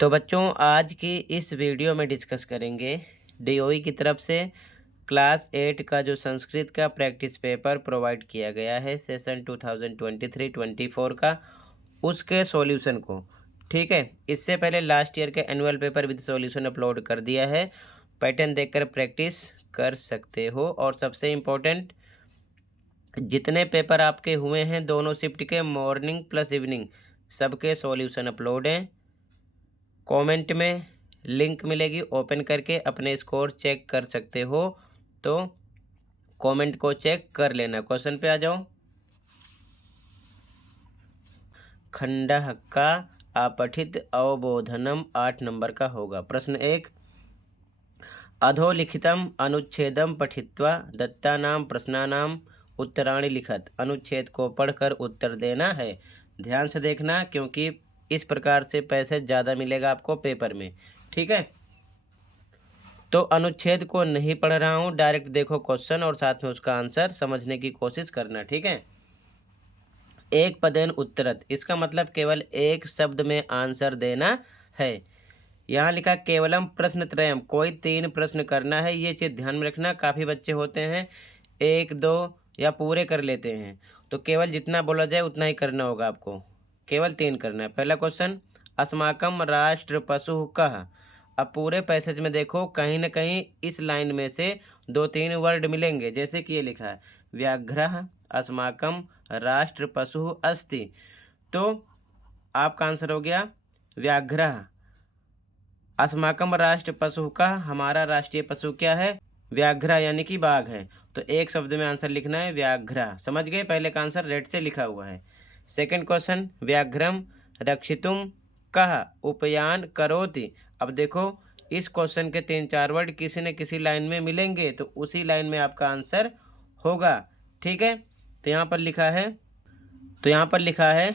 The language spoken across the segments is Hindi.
तो बच्चों आज की इस वीडियो में डिस्कस करेंगे डीओई की तरफ से क्लास 8 का जो संस्कृत का प्रैक्टिस पेपर प्रोवाइड किया गया है सेशन 2023-24 का उसके सॉल्यूशन को। ठीक है, इससे पहले लास्ट ईयर के annual paper with solution upload कर दिया है। पैटर्न देखकर प्रैक्टिस कर सकते हो। और सबसे इम्पोर्टेंट, जितने पेपर आपके हुए हैं दोनों शिफ्ट के मॉर्निंग प्लस इवनिंग सबके सॉल्यूशन अपलोड हैं। कमेंट में लिंक मिलेगी, ओपन करके अपने स्कोर चेक कर सकते हो। तो कमेंट को चेक कर लेना। क्वेश्चन पे आ जाओ। खंडः का अपठित अवबोधनम 8 नंबर का होगा। प्रश्न 1, अधोलिखितम अनुच्छेदम पठित्वा दत्तानाम प्रश्नानाम उत्तराणि लिखत। अनुच्छेद को पढ़कर उत्तर देना है। ध्यान से देखना क्योंकि इस प्रकार से पैसे ज़्यादा मिलेगा आपको पेपर में। ठीक है, तो अनुच्छेद को नहीं पढ़ रहा हूँ, डायरेक्ट देखो क्वेश्चन और साथ में उसका आंसर समझने की कोशिश करना। ठीक है, एक पदेन उत्तरत, इसका मतलब केवल एक शब्द में आंसर देना है। यहाँ लिखा केवलम प्रश्न त्रयम, कोई 3 प्रश्न करना है। ये चीज़ ध्यान में रखना। काफ़ी बच्चे होते हैं 1 2 या पूरे कर लेते हैं, तो केवल जितना बोला जाए उतना ही करना होगा आपको। केवल 3 करना है। पहला क्वेश्चन, अस्माकम राष्ट्र पशु कह। अब पूरे पैसेज में देखो कहीं ना कहीं इस लाइन में से 2-3 वर्ड मिलेंगे। जैसे कि ये लिखा है व्याघ्रः अस्माकम राष्ट्र पशु अस्ति, तो आपका आंसर हो गया व्याघ्रः। अस्माकम राष्ट्र पशु का, हमारा राष्ट्रीय पशु क्या है? व्याघ्र यानी कि बाघ है। तो एक शब्द में आंसर लिखना है व्याघ्र। समझ गए? पहले का आंसर रेड से लिखा हुआ है। सेकंड क्वेश्चन, व्याघ्रम रक्षितुम कह उपयान करोति। अब देखो इस क्वेश्चन के 3-4 वर्ड किसी न किसी लाइन में मिलेंगे, तो उसी लाइन में आपका आंसर होगा। ठीक है, तो यहाँ पर लिखा है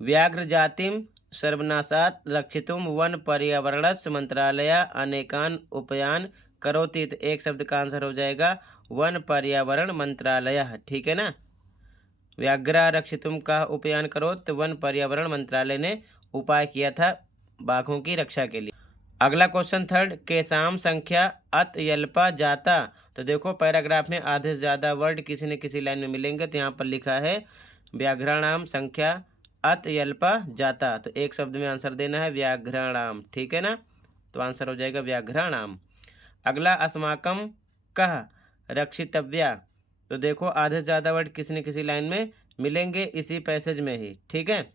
व्याघ्र जातिम सर्वनाशात रक्षितुम वन पर्यावरणस्य मंत्रालय अनेकान उपयान करोति। तो एक शब्द का आंसर हो जाएगा वन पर्यावरण मंत्रालय। ठीक है ना, व्याघ्र रक्षितुम का उपयान करो, तो वन पर्यावरण मंत्रालय ने उपाय किया था बाघों की रक्षा के लिए। अगला क्वेश्चन थर्ड, केसाम संख्या अत यल्पा जाता। तो देखो पैराग्राफ में आधे से ज़्यादा वर्ड किसी न किसी लाइन में मिलेंगे। तो यहाँ पर लिखा है व्याघ्राणाम संख्या अत यल्पा जाता, तो एक शब्द में आंसर देना है व्याघ्राणाम। ठीक है ना, तो आंसर हो जाएगा व्याघ्राणाम। अगला, अस्माकम कह रक्षितव्या। तो देखो आधे से ज़्यादा वर्ड किसी न किसी लाइन में मिलेंगे इसी पैसेज में ही। ठीक है,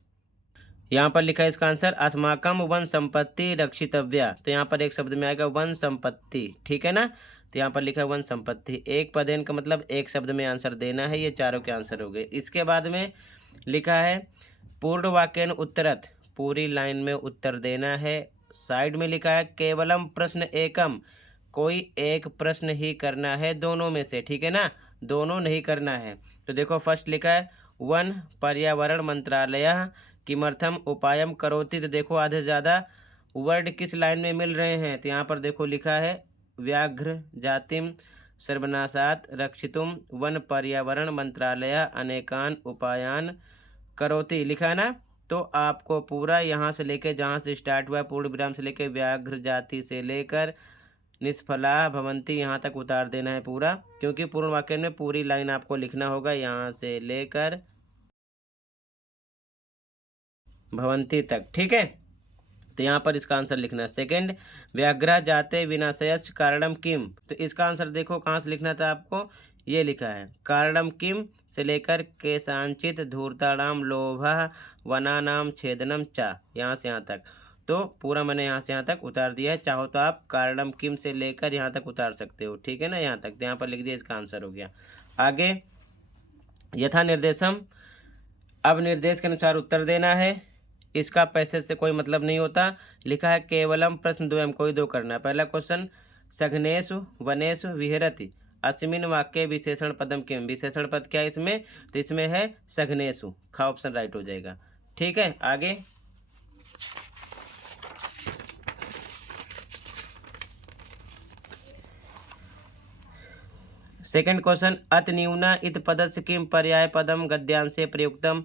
यहाँ पर लिखा है इसका आंसर अस्माकम वन संपत्ति रक्षितव्या। तो यहाँ पर एक शब्द में आएगा वन संपत्ति। ठीक है ना, तो यहाँ पर लिखा है वन संपत्ति। एक पदेन का मतलब एक शब्द में आंसर देना है। ये चारों के आंसर हो गए। इसके बाद में लिखा है पूर्ण वाक्यन उत्तरत, पूरी लाइन में उत्तर देना है। साइड में लिखा है केवलम प्रश्न एकम, कोई एक प्रश्न ही करना है दोनों में से। ठीक है ना, दोनों नहीं करना है। तो देखो फर्स्ट लिखा है वन पर्यावरण मंत्रालय किमर्थम उपायम करोति। तो देखो आधे से ज़्यादा वर्ड किस लाइन में मिल रहे हैं। तो यहाँ पर देखो लिखा है व्याघ्र जातिम सर्वनाशात रक्षितुम वन पर्यावरण मंत्रालय अनेकान उपायान करोति लिखा है ना। तो आपको पूरा यहाँ से लेकर जहाँ से स्टार्ट हुआ है पूर्ण विराम से लेकर व्याघ्र जाति से लेकर निष्फला भवंती यहाँ तक उतार देना है पूरा, क्योंकि पूर्ण वाक्य में पूरी लाइन आपको लिखना होगा यहाँ से लेकर भवंती तक। ठीक है, तो यहाँ पर इसका आंसर लिखना है। सेकंड, व्याघ्र जाते विनाशयस्य कारणम किम। तो इसका आंसर देखो कहाँ से लिखना था आपको, ये लिखा है कारणम किम से लेकर केशांचित धूर्ताणाम लोभः वनानाम छेदनम चा, यहाँ से यहाँ तक। तो पूरा मैंने यहाँ से यहाँ तक उतार दिया है। चाहो तो आप कारणम किम से लेकर यहाँ तक उतार सकते हो। ठीक है ना, यहाँ तक। तो यहाँ पर लिख दिया, इसका आंसर हो गया। आगे यथा निर्देशम, अब निर्देश के अनुसार उत्तर देना है। इसका पैसेज से कोई मतलब नहीं होता। लिखा है केवलम प्रश्न द्वयम, कोई दो करना है। पहला क्वेश्चन, सघनेषु वनेषु विहरति अस्मिन वाक्य विशेषण पदम किम। विशेषण पद क्या है इसमें? तो इसमें है सघनेषु। खा ऑप्शन राइट हो जाएगा। ठीक है, आगे सेकंड क्वेश्चन, अत न्यूना इत पदस्य किम पर्याय पदम गद्यांशे प्रयुक्तम।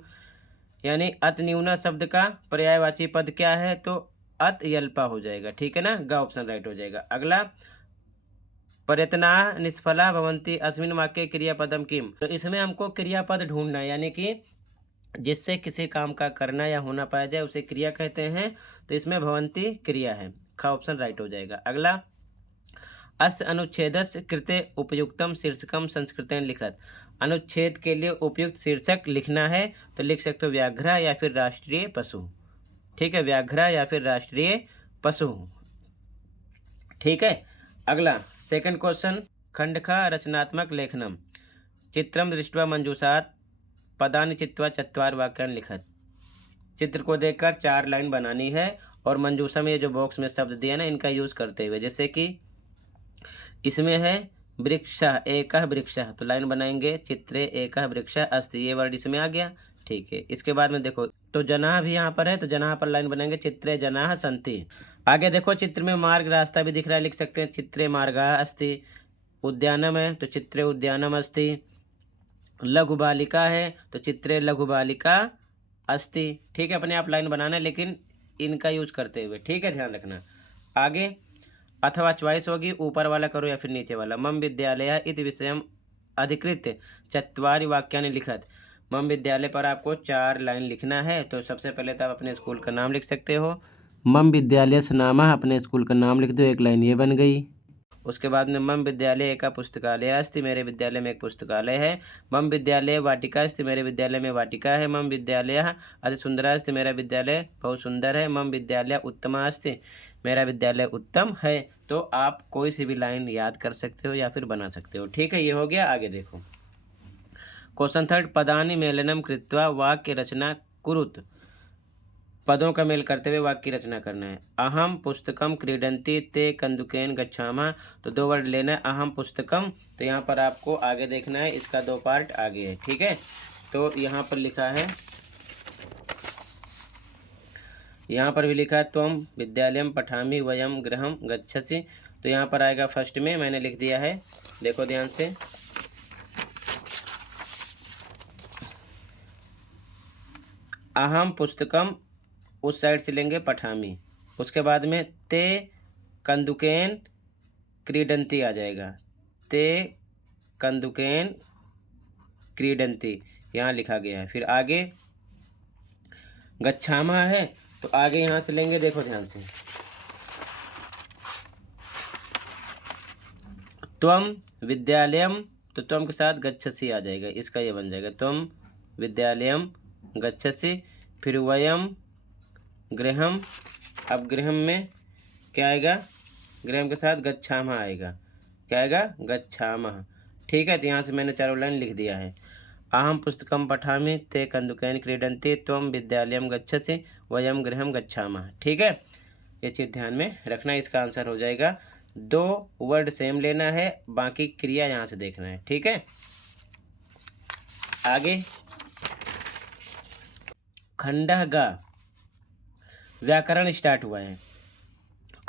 यानी अत न्यूना शब्द का पर्यायवाची पद क्या है? तो अत यल्पा हो जाएगा, ठीक है ना, ग ऑप्शन राइट हो जाएगा। अगला, प्रयत्ना निष्फला भवन्ति अस्मिन् वाक्ये क्रियापदम किम। तो इसमें हमको क्रियापद ढूंढना है, यानी कि जिससे किसी काम का करना या होना पाया जाए उसे क्रिया कहते हैं। तो इसमें भवन्ति क्रिया है, ख ऑप्शन राइट हो जाएगा। अगला, अस्य अनुच्छेदस्य कृते उपयुक्तम शीर्षकम संस्कृतेन लिखत। अनुच्छेद के लिए उपयुक्त शीर्षक लिखना है तो लिख सकते हो व्याघ्र या फिर राष्ट्रीय पशु, ठीक है, व्याघ्र या फिर राष्ट्रीय पशु, ठीक है। अगला सेकंड क्वेश्चन, खंडखा रचनात्मक लेखनम चित्रम दृष्ट्वा मंजूषात पदानि चित्वा चत्वार वाक्यानि लिखत। चित्र को देखकर 4 लाइन बनानी है और मंजूषा में ये जो बॉक्स में शब्द दिया ना इनका यूज करते हुए, जैसे कि इसमें है वृक्षः एकः वृक्षः, तो लाइन बनाएंगे चित्रे एकः वृक्षः अस्ति, ये वर्ड इसमें आ गया, ठीक है। इसके बाद में देखो तो जनाः भी यहाँ पर है, तो जनाः पर लाइन बनाएंगे चित्रे जनाः सन्ति। आगे देखो चित्र में मार्ग रास्ता भी दिख रहा है, लिख सकते हैं चित्रे मार्गः अस्ति। उद्यानम है तो चित्रे उद्यानम अस्ति। लघु बालिका है तो चित्रे लघु बालिका अस्ति, ठीक है। अपने आप लाइन बनाना है लेकिन इनका यूज करते हुए, ठीक है, ध्यान रखना। आगे अथवा चॉइस होगी, ऊपर वाला करो या फिर नीचे वाला। मम विद्यालय इति विषयम अधिकृत्य चत्वारि वाक्यानि लिखत। मम विद्यालय पर आपको 4 लाइन लिखना है, तो सबसे पहले तो आप अपने स्कूल का नाम लिख सकते हो, मम विद्यालयस्य नामः, अपने स्कूल का नाम लिख दो, एक लाइन ये बन गई। उसके बाद में मम विद्यालय एक पुस्तकालय अस्ति, मेरे विद्यालय में एक पुस्तकालय है। मम विद्यालय वाटिका अस्ति, मेरे विद्यालय में वाटिका है। मम विद्यालय अति सुंदर अस्ति, मेरा विद्यालय बहुत सुंदर है। मम विद्यालय उत्तम अस्ति, मेरा विद्यालय उत्तम है। तो आप कोई सी भी लाइन याद कर सकते हो या फिर बना सकते हो, ठीक है। ये हो गया। आगे देखो क्वेश्चन थर्ड, पदानि मेलनम कृत्वा वाक्य रचना कुरुत। पदों का मेल करते हुए वाक्य की रचना करना है। अहम पुस्तकम क्रीडन्ति ते कंदुकेन गच्छामः, तो 2 वर्ड लेना है, अहम पुस्तकम। तो यहाँ पर आपको आगे देखना है, इसका 2 पार्ट आगे है, ठीक है। तो यहाँ पर लिखा है, यहाँ पर भी लिखा है त्वम विद्यालयम पठामि वयम गृहम गच्छसि। तो यहाँ पर आएगा फर्स्ट में, मैंने लिख दिया है, देखो ध्यान से। अहम पुस्तकम उस साइड से लेंगे पठामी, उसके बाद में ते कंदुकेन क्रीडंती आ जाएगा, ते कंदुकेन क्रीडंती यहाँ लिखा गया है। फिर आगे गच्छामा है, तो आगे यहाँ से लेंगे, देखो ध्यान से, त्वम विद्यालयम, तो त्वम के साथ गच्छसि आ जाएगा, इसका ये बन जाएगा त्वम विद्यालयम गच्छसि। फिर वयम गृहम, अब गृहम में क्या आएगा, गृहम के साथ गच्छामः आएगा, क्या आएगा, गच्छामः, ठीक है। तो यहाँ से मैंने 4 लाइन लिख दिया है। अहम पुस्तकम पठामि ते कंदुकेन क्रीडन्ति त्वम विद्यालयम गच्छसि वयम गृहम गच्छामः, ठीक है। ये चीज़ ध्यान में रखना, इसका आंसर हो जाएगा। 2 वर्ड सेम लेना है, बाकी क्रिया यहाँ से देखना है, ठीक है। आगे खंडः ग व्याकरण स्टार्ट हुआ है।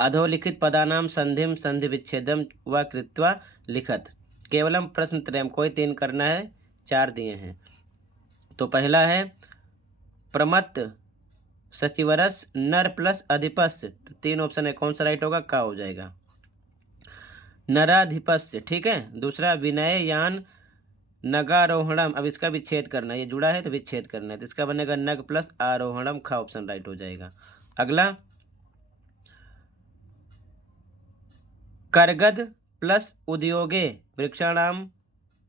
अधोलिखित पदानाम संधिम संधि विच्छेदम व कृत्वा लिखत। केवलम प्रश्न त्रयम, कोई 3 करना है, 4 दिए हैं। तो पहला है प्रमत्त सचिवरस नर प्लस अधिपस्य, तो 3 ऑप्शन है, कौन सा राइट होगा, का हो जाएगा, नराधिपस्य, ठीक है। दूसरा विनय यान नगारोहणम, अब इसका विच्छेद करना है, ये जुड़ा है तो विच्छेद करना है, तो इसका बनेगा नग प्लस आरोहणम, खा ऑप्शन राइट हो जाएगा। अगला करगद प्लस उद्योगे वृक्षाणाम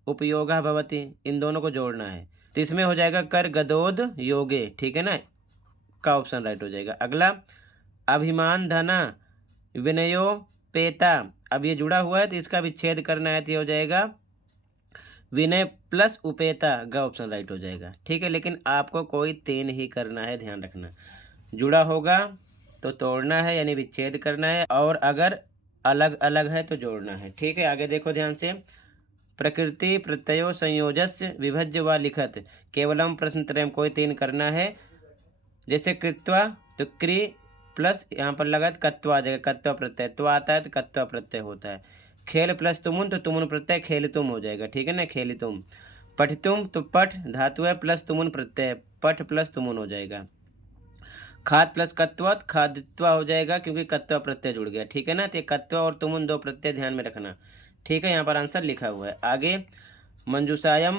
उपयोगः भवति, इन दोनों को जोड़ना है, तो इसमें हो जाएगा करगदोद योगे, ठीक है ना, का ऑप्शन राइट हो जाएगा। अगला अभिमान धना विनयो पेता, अब ये जुड़ा हुआ है तो इसका विच्छेद करना है, तो ये हो जाएगा विनय प्लस उपेता, ग ऑप्शन राइट हो जाएगा, ठीक है। लेकिन आपको कोई 3 ही करना है, ध्यान रखना, जुड़ा होगा तो तोड़ना है यानी विच्छेद करना है, और अगर अलग अलग है तो जोड़ना है, ठीक है। आगे देखो ध्यान से, प्रकृति प्रत्ययो संयोजस्य विभज्य व लिखत। केवलम प्रश्न त्रयम, कोई 3 करना है, जैसे कृत्वा तो क्री प्लस यहाँ पर लगा कत्वा आ जाएगा, कत्वा प्रत्यय, तो आता है तो कत्वा प्रत्यय होता है। खेल प्लस तुमुन, तो तुमुन प्रत्यय खेल तुम हो जाएगा, ठीक है ना, खेल तुम। पठितुम तो पठ धातु है प्लस तुमुन प्रत्यय, पठ प्लस तुमुन हो जाएगा। खाद प्लस कत्वत खादित्वा हो जाएगा क्योंकि कत्वा प्रत्यय जुड़ गया, ठीक है ना। तो ये कत्वा और तुमुन दो प्रत्यय ध्यान में रखना, ठीक है। यहाँ पर आंसर लिखा हुआ है। आगे मंजूषायम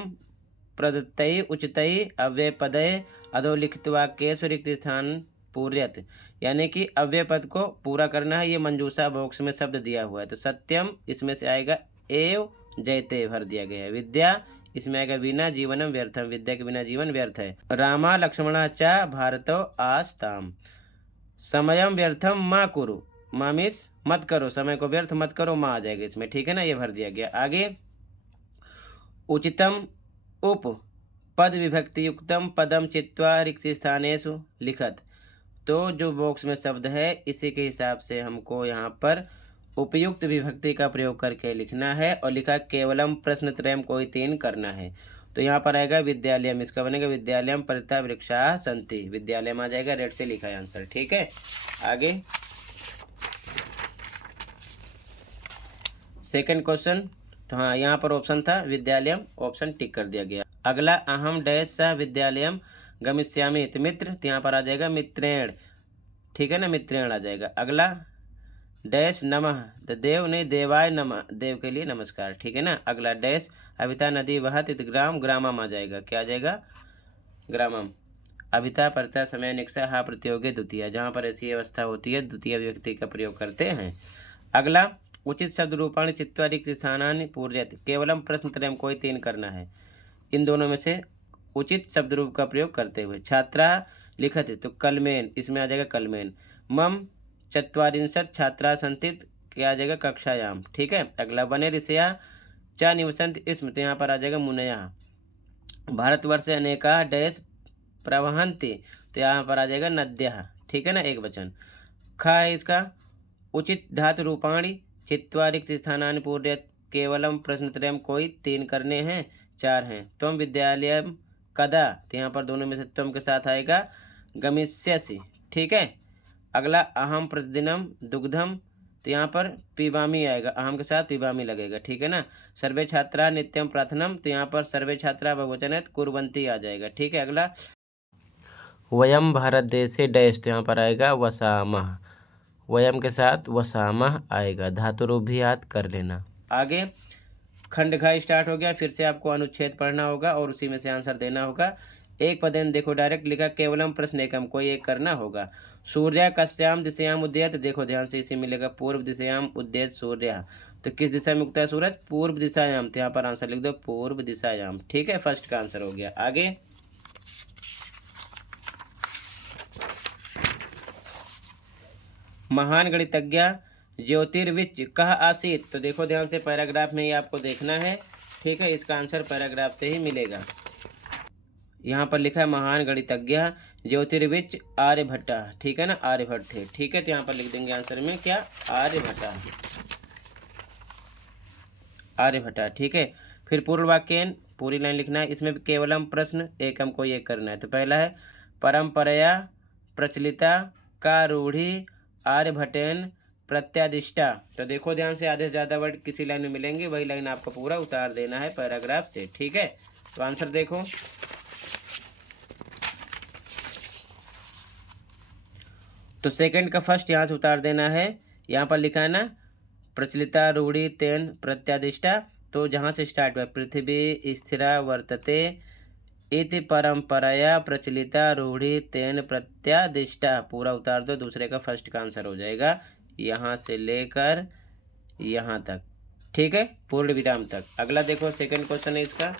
प्रदत्तई उचितई अव्यय पदय अधोलिखित वाक्येषु रिक्त स्थान पूर्यत, यानी कि अव्यय पद को पूरा करना है। ये मंजूषा बॉक्स में शब्द दिया हुआ है, तो सत्यम इसमें से आएगा एव जयते भर दिया गया है। विद्या इसमें आएगा बिना जीवनम व्यर्थम, विद्या के बिना जीवन व्यर्थ है। रामा लक्ष्मणा च भारतो आस्ताम। समयम व्यर्थम माँ कुरु, माँ मीन्स मत करो, समय को व्यर्थ मत करो, माँ आ जाएगा इसमें, ठीक है ना। ये भर दिया गया। आगे उचितम उप पद विभक्ति युक्तम पदम चित्वा रिक्त स्थानेषु लिखत। तो जो बॉक्स में शब्द है इसी के हिसाब से हमको यहाँ पर उपयुक्त विभक्ति का प्रयोग करके लिखना है, और लिखा केवलम प्रश्न त्रयम कोई तीन करना है। तो यहाँ पर आएगा विद्यालयम, इसका बनेगा विद्यालयम परिता वृक्षा संति, विद्यालयम आ जाएगा, रेड से लिखा है आंसर, ठीक है। आगे सेकंड क्वेश्चन, तो हाँ यहाँ पर ऑप्शन था विद्यालयम, ऑप्शन टिक कर दिया गया। अगला अहम डैश सह विद्यालयम गमिष्यामि तो मित्र, तो यहाँ पर आ जाएगा मित्रेण, ठीक है ना, मित्रेण आ जाएगा। अगला डैश नमः तो देव नहीं देवाय नमः, देव के लिए नमस्कार, ठीक है ना। अगला डैश अभिता नदी वहत इत ग्राम, ग्रामम आ जाएगा, क्या आ जाएगा, ग्रामम। अभिता परता समय निक्षा हा प्रतियोगी द्वितीय, जहाँ पर ऐसी अवस्था होती है द्वितीय व्यक्ति का प्रयोग करते हैं। अगला उचित शब्द रूपाणी चित्वा रिक्त स्थानानि पूर्यत, केवलम प्रश्न त्रयम कोई तीन करना है। इन दोनों में से उचित शब्द रूप का प्रयोग करते हुए। छात्रा लिखत तो कलमेन, इसमें आ जाएगा कलमेन। मम चत्वारिंशत् छात्रा संतित, क्या आ जाएगा कक्षायाम, ठीक है। अगला बने ऋषया च निवसंत इसमें, तो यहाँ पर आ जाएगा मुनया। भारतवर्ष अनेका डैश प्रवहंती, तो यहाँ पर आ जाएगा नद्या, ठीक है ना, एक वचन। खा है इसका उचित धातु रूपाणी चित्वा रिक्त स्थानानि पूर्यत, केवलम प्रश्नत्रयम कोई तीन करने हैं, चार हैं। त्वम विद्यालय कदा, तो यहाँ पर दोनों में से त्वम के साथ आएगा गमिष्यसि, ठीक है। अगला अहम प्रतिदिनम दुग्धम, तो यहाँ पर पिबामी आएगा, अहम के साथ पिबामी लगेगा, ठीक है ना। सर्वे छात्रा नित्यम प्रार्थनम, तो यहाँ पर सर्वे छात्रा बहुवचन है कुर्वंती आ जाएगा, ठीक है। अगला वयम भारत देशे डैश, तो यहाँ पर आएगा वसामह, वयम के साथ वसामह आएगा, धातु रूप भी याद कर लेना। आगे खंड खा स्टार्ट हो गया, फिर से आपको अनुच्छेद पढ़ना होगा और उसी में से आंसर देना होगा। एक पदेन देखो डायरेक्ट लिखा केवलम प्रश्न एकम, कोई एक करना होगा। सूर्य कस्याम दिशयाम उदयत, देखो ध्यान से इसे मिलेगा पूर्व दिशयाम उदयत सूर्य, तो किस दिशा में उगता है सूरज, पूर्व दिशायाम, तो यहाँ पर आंसर लिख दो पूर्व दिशायाम, ठीक है। फर्स्ट का आंसर हो गया। आगे महान गणितज्ञ ज्योतिर्विच कह आसीत, तो देखो ध्यान से पैराग्राफ में ही आपको देखना है, ठीक है। इसका आंसर पैराग्राफ से ही मिलेगा। यहाँ पर लिखा है महान गणितज्ञ ज्योतिर्विच आर्यभट्टा, ठीक है ना, आर्यभट्ट थे, ठीक है। तो यहाँ पर लिख देंगे आंसर में क्या, आर्यभट्टा, आर्यभट्टा, ठीक है। फिर पूर्व वाक्यन पूरी लाइन लिखना है, इसमें केवलम प्रश्न एकम को एक करना है। तो पहला है परंपराया प्रचलिता का रूढ़ी आर्यभटेन प्रत्यादिष्टा, तो देखो ध्यान से आधे से ज़्यादा वर्ड किसी लाइन में मिलेंगे, वही लाइन आपको पूरा उतार देना है पैराग्राफ से, ठीक है। तो आंसर देखो, तो सेकंड का फर्स्ट यहाँ से उतार देना है। यहाँ पर लिखा है ना प्रचलिता रूढ़ी तेन प्रत्यादिष्टा, तो जहाँ से स्टार्ट हुआ पृथ्वी स्थिरा वर्तते इति परंपराया प्रचलिता रूढ़ी तेन प्रत्यादिष्टा, पूरा उतार दो, दूसरे का फर्स्ट का आंसर हो जाएगा यहाँ से लेकर यहाँ तक, ठीक है, पूर्ण विराम तक। अगला देखो सेकंड क्वेश्चन है इसका,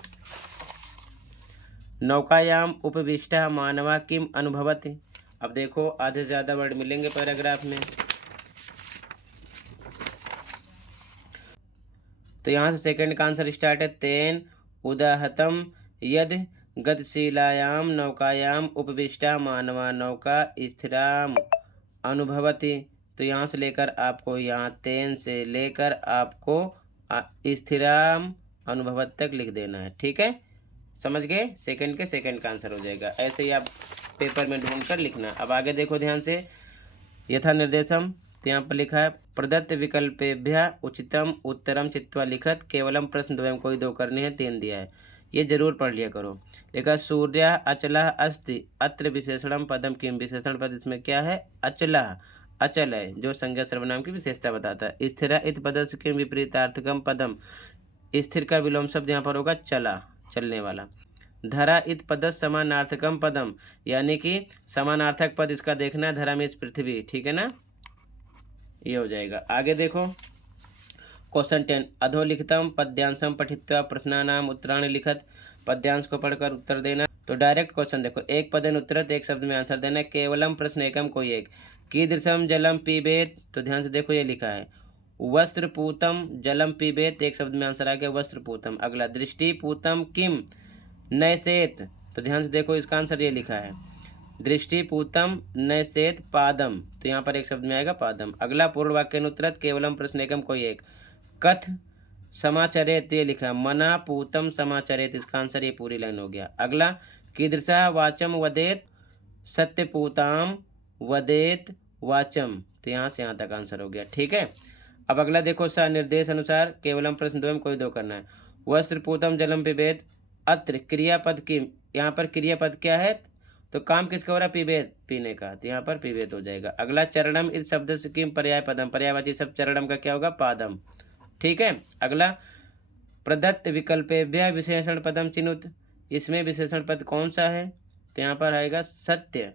नौकायाम उपविष्टा मानवा किम अनुभवति, अब देखो आधे से ज़्यादा वर्ड मिलेंगे पैराग्राफ में, तो यहाँ से सेकंड का आंसर स्टार्ट है तेन उदाहतम यद गतिशीलायाम नौकायाम उपविष्टा मानवा नौका स्थिराम अनुभवति, तो यहाँ से लेकर आपको यहाँ तेन से लेकर आपको स्थिराम अनुभवत तक लिख देना है, ठीक है, समझ गए। सेकंड के सेकंड का आंसर हो जाएगा, ऐसे ही आप पेपर में ढूंढ कर लिखना। अब आगे देखो ध्यान से, यथा निर्देशम, तो यहाँ पर लिखा है प्रदत्त विकल्पेभ्य उचितम उत्तरम चित्वा लिखत, केवलम प्रश्न द्वयम कोई दो करने हैं, तीन दिया है। ये जरूर पढ़ लिया करो। देखा सूर्य अचला अस्ति, अत्र विशेषणम पदम किम, विशेषण पद इसमें क्या है, अचला, अचल है, जो संज्ञा सर्वनाम की विशेषता बताता है। स्थिरा इत पदस्य किम विपरीतार्थकम पदम, स्थिर का विलोम शब्द यहाँ पर होगा चला, चलने वाला। धरा इत पदस्य समानार्थकम पदम, यानी कि समानार्थक पद इसका देखना, धरा में पृथ्वी, ठीक है ना, ये हो जाएगा। आगे देखो क्वेश्चन 10, अधोलिखितम पद्यांशम पठित्वा प्रश्नानाम उत्तराणि लिखत, पद्यांश को पढ़कर उत्तर देना। तो डायरेक्ट क्वेश्चन देखो, एक पदेन उत्तरत, एक शब्द में आंसर देना। केवलम प्रश्न एकम, कोई एक। कीदृशम जलम पीबेत, तो ध्यान से देखो ये लिखा है। वस्त्रपूतम जलम पीबेत, एक शब्द में आंसर आ गया वस्त्रपूतम। अगला दृष्टिपूतम किम नैसेत, तो ध्यान से देखो इसका आंसर ये लिखा है दृष्टिपूतम नैसेत पादम, तो यहाँ पर एक शब्द में आएगा पादम। अगला पूर्ण वाक्यानुत्तरत केवलम प्रश्न एकम, कोई एक। कथ समाचरेत, ये लिखा मना पूतम समाचरेत, इसका आंसर ये पूरी लाइन हो गया। अगला कीदृशा वाचम वदेत सत्यपूताम वदेत वाचम, तो यहाँ से यहाँ तक आंसर हो गया, ठीक है। अब अगला देखो सा निर्देश अनुसार केवलम प्रश्न दो में कोई दो करना है। वस्त्रपूतम जलम पिबेत, अत्र क्रियापद किम, यहाँ पर क्रियापद क्या है, तो काम किसका हो रहा है, पिबेत, पीने का, तो यहाँ पर पिबेत हो जाएगा। अगला चरणम इस शब्द से किम पर्याय पदम, पर्यायवाची शब्द चरणम का क्या होगा, पादम, ठीक है। अगला प्रदत्त विकल्पेभ्य विशेषण पदम चिनुत, इसमें विशेषण पद कौन सा है, तो यहाँ पर आएगा सत्य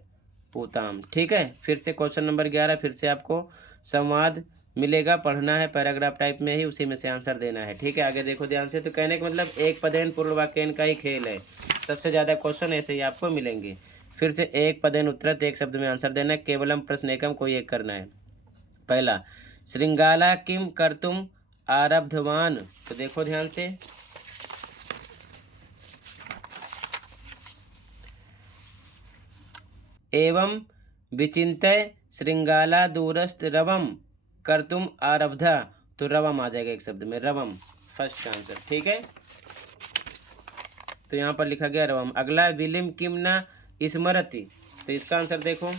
पूताम, ठीक है। फिर से क्वेश्चन नंबर 11, फिर से आपको संवाद मिलेगा, पढ़ना है, पैराग्राफ टाइप में ही, उसी में से आंसर देना है, ठीक है। आगे देखो ध्यान से, तो कहने का मतलब एक पदेन पूर्ण वाक्यन का ही खेल है, सबसे ज़्यादा क्वेश्चन ऐसे ही आपको मिलेंगे। फिर से एक पदेन उत्तरत, एक शब्द में आंसर देना है। केवलम प्रश्न एकम, कोई एक करना है। पहला श्रृंगाला किम कर्तुम आरब्धवान, तो देखो ध्यान से, एवं विचिंतय श्रृंगाला दूरस्थ रवम कर्तुम आरब्धा, तो रवम आ जाएगा एक शब्द में, रवम फर्स्ट आंसर, ठीक है। तो यहाँ पर लिखा गया रवम। अगला विलिम किम न स्मरति, तो इसका आंसर देखो,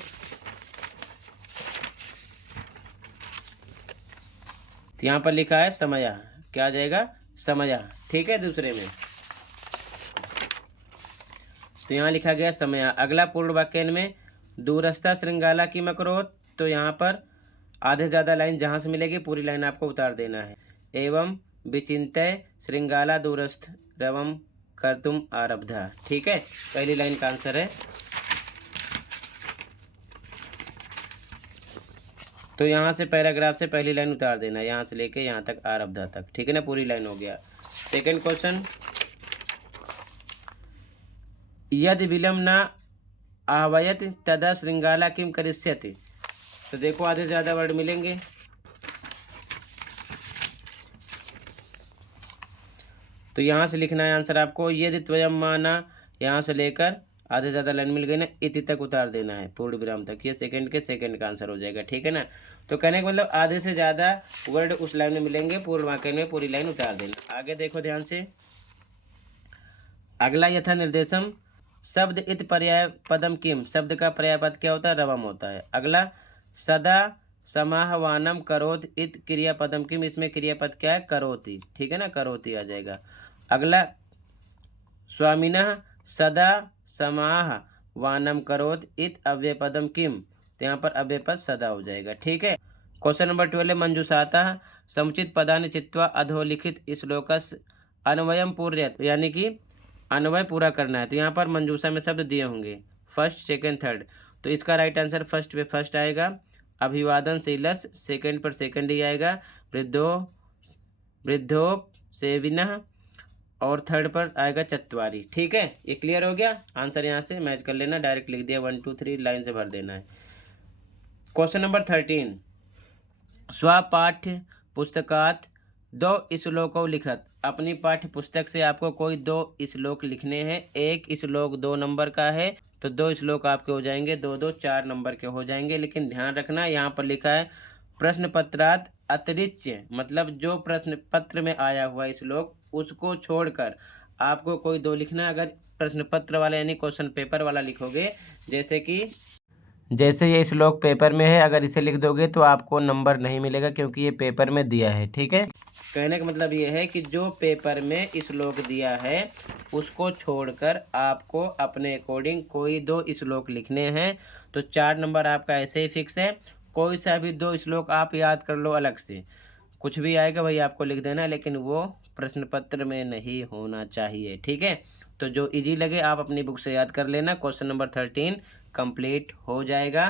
तो यहाँ पर लिखा है समया, क्या आ जाएगा, समया, ठीक है। दूसरे में तो यहाँ लिखा गया समया। अगला पूर्ण वाक्य में दूरस्था श्रृंगाला की मकरोत, तो यहाँ पर आधे से ज़्यादा लाइन जहाँ से मिलेगी पूरी लाइन आपको उतार देना है। एवं विचिंतय श्रृंगाला दूरस्थ रवम कर्तुम आरब्धा, ठीक है, पहली लाइन का आंसर है। तो यहाँ से पैराग्राफ से पहली लाइन उतार देना, यहाँ से लेके यहाँ तक आरब्धा तक, ठीक है ना, पूरी लाइन हो गया। सेकंड क्वेश्चन, यदि विलम न आवयत तदा श्रृंगाला किम करिष्यति, तो देखो आधे से ज़्यादा वर्ड मिलेंगे। तो यहाँ से लिखना है आंसर आपको, यदि त्वयम माना, यहाँ से लेकर आधे ज़्यादा लाइन मिल गई ना, इति तक उतार देना है, पूर्ण विराम तक, ये सेकंड के सेकंड का आंसर हो जाएगा, ठीक है ना। तो कहने का मतलब आधे से ज़्यादा वर्ड उस लाइन में मिलेंगे, पूर्ण वाक्य में पूरी लाइन उतार देना। आगे देखो ध्यान से, अगला यथा निर्देशम शब्द इत पर्याय पदम किम, शब्द का पर्याय पद क्या होता है, रवम होता है। अगला सदा समाहवानम करोत इत क्रियापदम किम, इसमें क्रियापद क्या है, करोति, ठीक है ना, करोति आ जाएगा। अगला स्वामिनः सदा समाहवानम करोत इत अव्ययपदम किम, तो यहाँ पर अव्ययपद सदा हो जाएगा, ठीक है। क्वेश्चन नंबर 12, मंजूषातः समुचित पदानि चित्वा अधोलिखित श्लोकस अन्वयम पूर्यत, यानी कि अन्वय पूरा करना है। तो यहाँ पर मंजूषा में शब्द दिए होंगे फर्स्ट सेकंड थर्ड, तो इसका राइट आंसर फर्स्ट पे फर्स्ट आएगा, अभिवादन से लस सेकंड पर सेकंड ही आएगा, वृद्धो सेविनः, और थर्ड पर आएगा चत्वारी, ठीक है। ये क्लियर हो गया, आंसर यहाँ से मैच कर लेना, डायरेक्ट लिख दिया 1 2 3 लाइन से भर देना है। क्वेश्चन नंबर 13, स्वपाठ्य पुस्तकात 2 श्लोकों लिखत, अपनी पाठ्य पुस्तक से आपको कोई 2 श्लोक लिखने हैं। एक श्लोक 2 नंबर का है, तो 2 श्लोक आपके हो जाएंगे, 2 2 4 नंबर के हो जाएंगे। लेकिन ध्यान रखना, यहाँ पर लिखा है प्रश्न पत्रात अतिरिच्य, मतलब जो प्रश्न पत्र में आया हुआ श्लोक उसको छोड़कर आपको कोई 2 लिखना है। अगर प्रश्न पत्र वाला यानी क्वेश्चन पेपर वाला लिखोगे, जैसे ये श्लोक पेपर में है, अगर इसे लिख दोगे तो आपको नंबर नहीं मिलेगा, क्योंकि ये पेपर में दिया है, ठीक है। कहने का मतलब ये है कि जो पेपर में श्लोक दिया है उसको छोड़कर आपको अपने अकॉर्डिंग कोई 2 श्लोक लिखने हैं। तो 4 नंबर आपका ऐसे ही फिक्स है। कोई सा भी 2 श्लोक आप याद कर लो अलग से, कुछ भी आएगा भाई आपको लिख देना, लेकिन वो प्रश्न पत्र में नहीं होना चाहिए, ठीक है। तो जो इजी लगे आप अपनी बुक से याद कर लेना। क्वेश्चन नंबर 13 कंप्लीट हो जाएगा।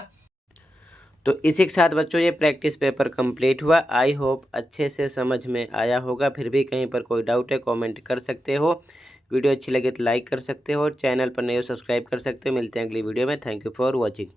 तो इसी के साथ बच्चों ये प्रैक्टिस पेपर कंप्लीट हुआ। आई होप अच्छे से समझ में आया होगा। फिर भी कहीं पर कोई डाउट है कमेंट कर सकते हो। वीडियो अच्छी लगे तो लाइक कर सकते हो, चैनल पर नए हो सब्सक्राइब कर सकते हो। मिलते हैं अगली वीडियो में। Thank you for watching.